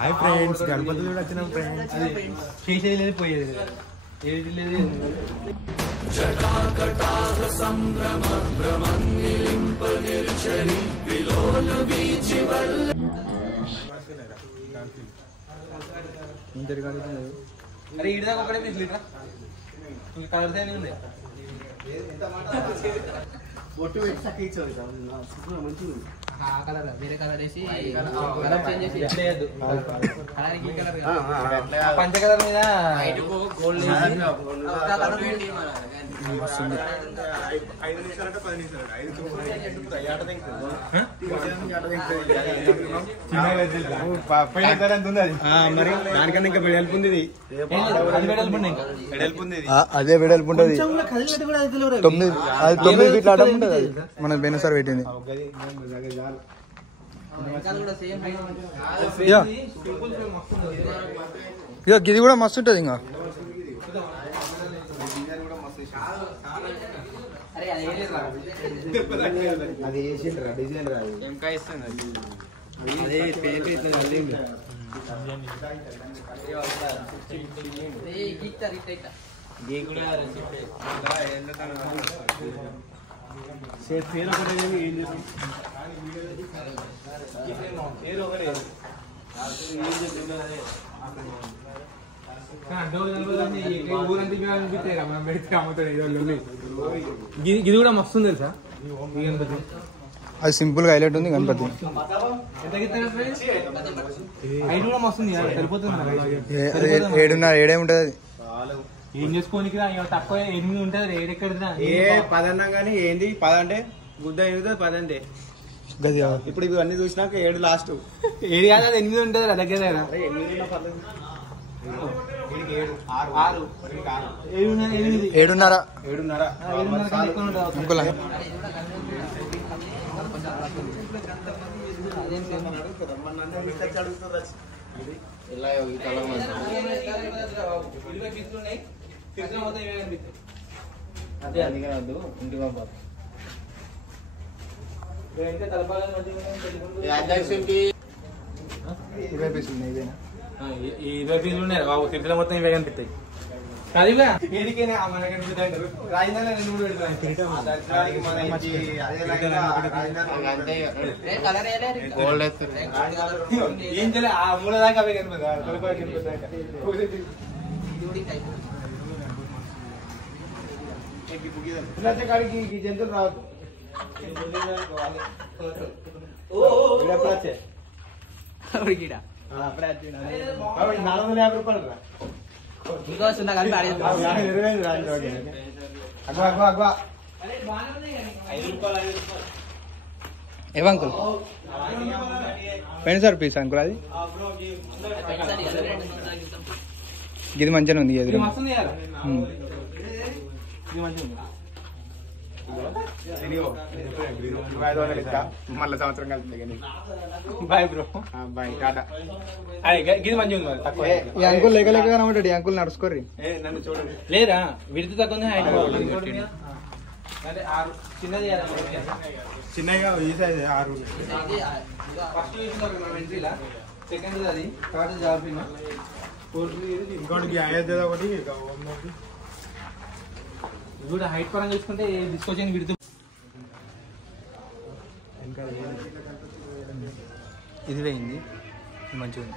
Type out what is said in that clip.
Hi friends, Ganapati కూడా వచ్చినాం friends. చేసేది లేదు, పోయేది లేదు, ఏది లేదు. అరే ఇడిదాకా ఒకటే తీసుకుంటా, కలర్ తేనే ఉంది. కలర్ వేరే కలర్ వేసి కలర్ చేంజ్ చేసి పంచ కలర్ మీద గోల్డ్ మరి దానికన్నా ఇంకా వెడల్పు ఉంది, అదే వెడల్పు ఉంటుంది. 9 ఫీట్ల ఆటం ఉంటుంది అది మన బెనసారి పెట్టింది. ఇక ఇది కూడా మస్తు ఉంటుంది. ఇంకా అది వేసిండ్రా డిజైన్ రాదు. ఇది కూడా మస్తు తెలుసా. అది సింపుల్ గా హైలైట్ ఉంది గణపతి. మస్తుంది, సరిపోతుంది. 7.5 ఉంటుంది అది. ఏం చేసుకోనికి తక్కువ 8 ఉంటుంది. ఏడెక్కడ 10 అన్నా కానీ ఏంది 10 అంటే గుద్ద 8 10 అంటే ఇప్పుడు ఇవన్నీ చూసినాక 7 లాస్ట్. 7 కాదు, 8 ఉంటుంది దగ్గర. 7.5 20 పీసులు ఉన్నాయి బాబు. తిరుపతిలో మొత్తం ఇవే కనిపిస్తాయి. కదిగా ఏడికైనా మనకి రాజధాని 2 3 ఏం తెలియదు. ఆ మూల దాకా అవే కనిపిస్తాయి. కాడికి జంతువులు రావద్దు. వచ్చే 450 రూపాయలు రా. ఏవంకుల్ పెన్సార్ పీస్ అంకుల్ అది. ఇది మంచిగా ఉంది. ఇది మళ్ళీ సంవత్సరం కలిసి బాయ్ బ్రో, బాయ్ టాటా. ఇది మంచిగా ఉంది. తక్కువ ఈ అంకుల్ లేక ఉంటాడు. ఈ అంకుల్ నడుచుకోర్రి. నన్ను చూడండి. లేదా విడితే తక్కువ చిన్నది చిన్నగా ఈ సైజ్ 6. ఫస్ట్ ఎంట్రీలా, సెకండ్ అది, థర్డ్ జాబ్, ఇంకోటి అయోధ్య ఒకటి. ఇది కూడా హైట్ పరంగా చూసుకుంటే తీసుకొచ్చి విడుతూ. ఇది వేయింది, మంచిగా ఉంది.